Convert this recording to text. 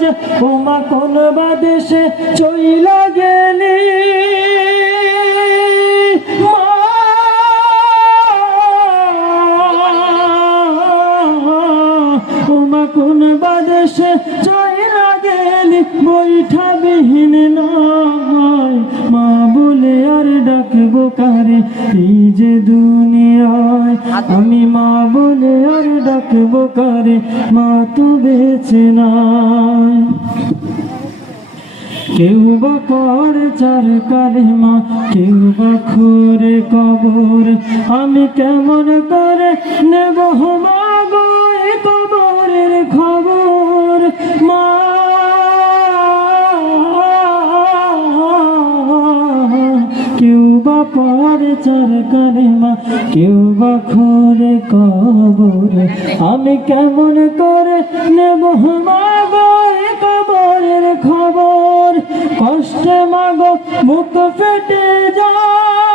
আজ ওমা কোন বাদেশে চইলা গেলি ওমা কোন বাদেশে চইলা গেলি বৈঠা বিহীন নয় মা বলে আর ডাকবো কারে এই যে দুনিয়ায় আমি মা বলে আর ডাকবো কারে মা তো বেঁচে নাই কেউ বা করে চার কালেমা কেউ বা খুঁড়ে কবর আমি কেমন করে নেব মা গো এই কবরের খবর মা কেউ বা পড়ে চার কালেমা কেউ বা খুঁড়ে কবর আমি কেমন করে নেব মা গো এই কবরের খবর কষ্টে মাগো মুখ ফেটে যায়